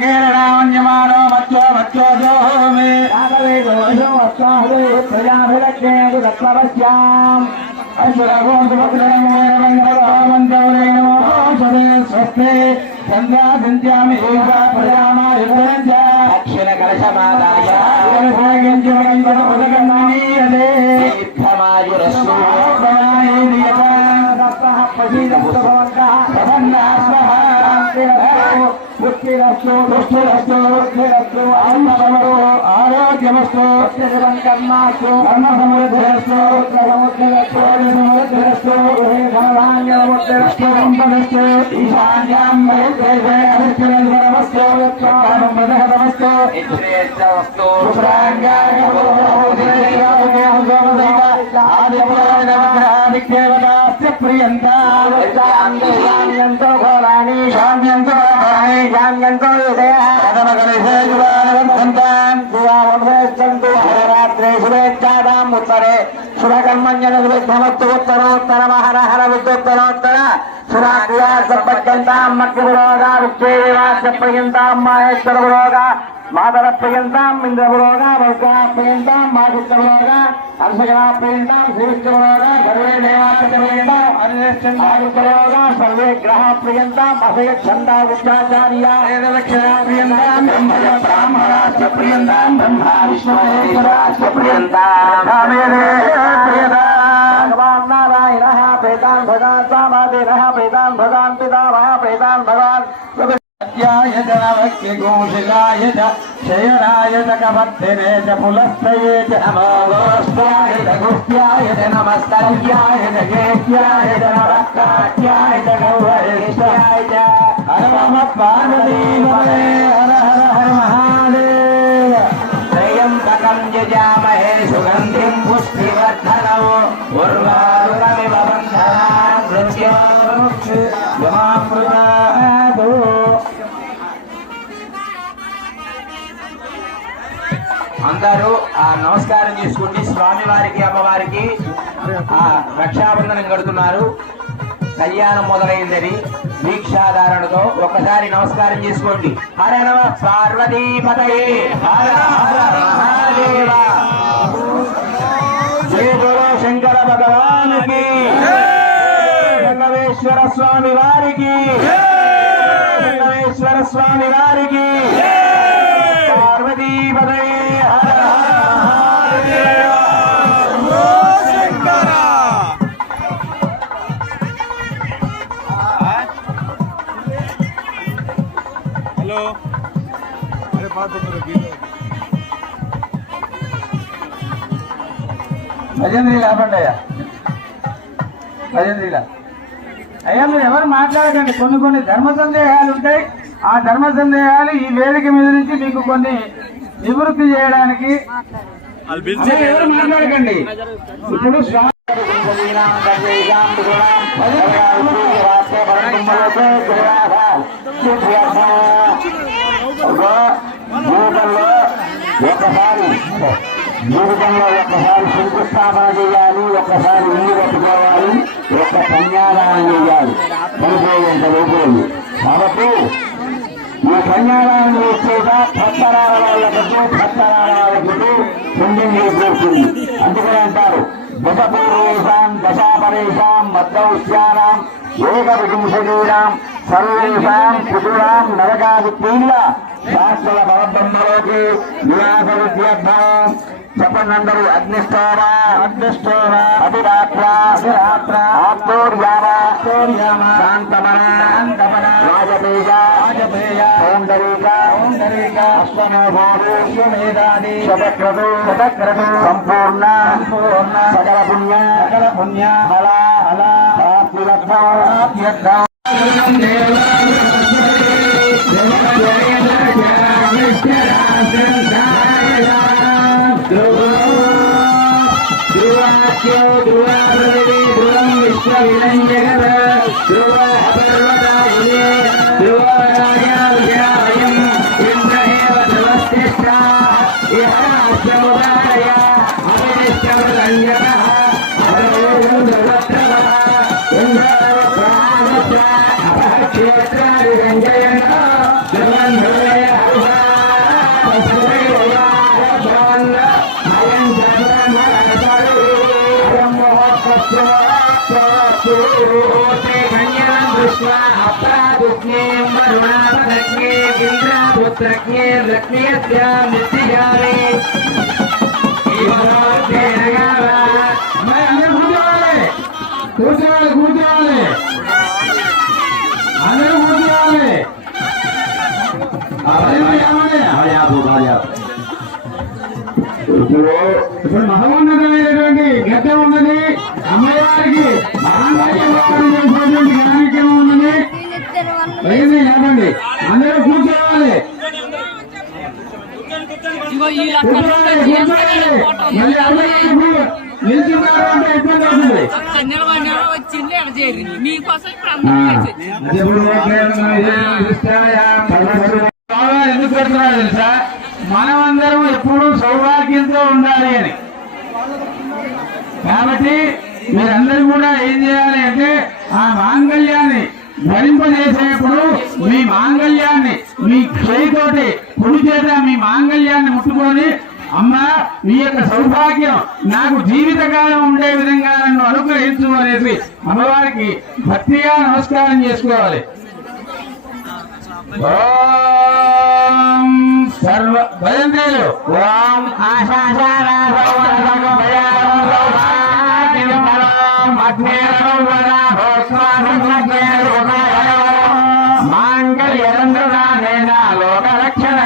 కేరళామన్యమానో మత్వో మత్వో జోహోమి స్వస్తి సంధ్యా సంధ్యామి అక్షర కలశమాదాయ ఆరోగ్యమస్తు కర్మాస్తు కర్మ సమృద్ధిరస్తు సమృద్ధిరస్తు సంపదస్తు ఈశాన్యాం అధిష్ఠిరస్తు మదహతమస్తు ఇచ్చేస్తు ఆదిత్యవదాస్య ప్రియంత శామ్యంతో ఘోరాణి శామ్యంతో శామ్యంతో శుభరాత్రి శుభేచ్ఛాదాం ఉత్తరే. శుభకర్మణ్యన ఉత్తరోత్తర హర హర విద్యుత్తరోత్తర. శుభాక్రియా సర్పంతాం మధ్యపురోగా విచ్చేవాస్య ప్రియంతాం మాహేశ్వర மாதர பெயர்ந்தாம் இந்த உலோகா வர்க்கா பெயர்ந்தாம் பாதித்த உலோகா அரசகா பெயர்ந்தாம் சிரித்த உலோகா சர்வே தேவாத்த பெயர்ந்தாம் ஆதித்த உலோகா சர்வே கிரக பிரியந்தாம் அசய சந்தா உச்சாச்சாரியா ஏதலட்சணா பிரியந்தாம் பிரம்மய பிராமராஷ்ட பிரியந்தாம் பிரம்மா விஷ்ணுமேஸ்வராஷ்ட பிரியந்தாம் பிரியதா సత్యాయ జనవక్తిఘోషిలాయ చ శయనాయ చ కవర్ధినే చ పులస్తయే చ నమోస్తాయ చ గుహ్యాయ చ నమస్తర్యాయ చ గేహ్యాయ చ నమస్కార్యాయ చ గౌరవిష్టాయ చ హర మమ పార్వతీపదే హర హర హర అందరూ ఆ నమస్కారం చేసుకోండి. స్వామి వారికి అమ్మవారికి ఆ రక్షాబంధనం కడుతున్నారు. కళ్యాణం మొదలైందని దీక్షాధారణతో ఒక్కసారి నమస్కారం చేసుకోండి. హర నమ పార్వతీపతయే. హర శంకర భగవానికి వెంకటేశ్వర స్వామి వారికి వెంకటేశ్వర స్వామి వారికి పార్వతీపతయే హలో అరే అయ్యా అయ్యా మీరు ఎవరు మాట్లాడకండి కొన్ని కొన్ని ధర్మ సందేహాలు ఉంటాయి ఆ ధర్మ సందేహాలు ఈ వేదిక మీద నుంచి మీకు కొన్ని నివృత్తి చేయడానికి ఎవరు మాట్లాడకండి. ఇప్పుడు ఒకసారి జీవితంలో ఒక్కసారి శంకుస్థాపన చేయాలి ఒక్కసారి ఇల్లు కట్టుకోవాలి ఒక్క కన్యాదానం చేయాలి పడిపోయేంత లోపలి కాబట్టి ఈ కన్యాదానం చేసేట భక్తరాల వాళ్ళకు భక్తరాల వాళ్ళకు పుణ్యం చేకూరుతుంది అందుకని అంటారు దశపూర్వేషాం దశాపరేషాం మద్దౌష్యానాం ఏక విశంసీనాం సర్వేషాం పితురాం నరకాది పీళ్ళ శాస్త్ర పరబ్రహ్మలోకి విలాస విద్యార్థం చెప్పండి అందరూ అగ్నిష్టోమ అగ్నిష్టోమ అభిరాత్ర అభిరాత్ర ఆప్తోర్యామ ఆప్తోర్యామ అశ్వమేధాది శతక్రతు శతక్రతు సంపూర్ణ సంపూర్ణ సకల పుణ్య సకల పుణ్య ప్రాప్తిరత్న ప్రాప్తిరత్న ధ్రువాఖ్యో ధ్రువాపృథివీ ఇంద్రవత్రామత్ర అపక్షేత్రాది సంజయన ధ్రువం పుత్రజ్ఞే లక్ష్మీయస్య నిత్యామి మరి అందరూ కూర్చోవాలి కూర్చోవాలి ఎందుకు పెడుతున్నారు తెలుసా మనమందరం ఎప్పుడూ సౌభాగ్యంతో ఉండాలి అని కాబట్టి మీరందరూ కూడా ఏం చేయాలి అంటే ఆ మాంగళ్యాన్ని భరింపజేసేప్పుడు మీ మాంగళ్యాన్ని మీ చేయితోటి కుడి చేత మీ మాంగళ్యాన్ని ముట్టుకొని అమ్మా నీ యొక్క సౌభాగ్యం నాకు జీవితకాలం ఉండే విధంగా నన్ను అనుగ్రహించు అనేసి అమ్మవారికి భక్తిగా నమస్కారం చేసుకోవాలి. ఓం సర్వ లోక ఓం మాంగళ్యరంధ్రనాథేన లోకరక్షణ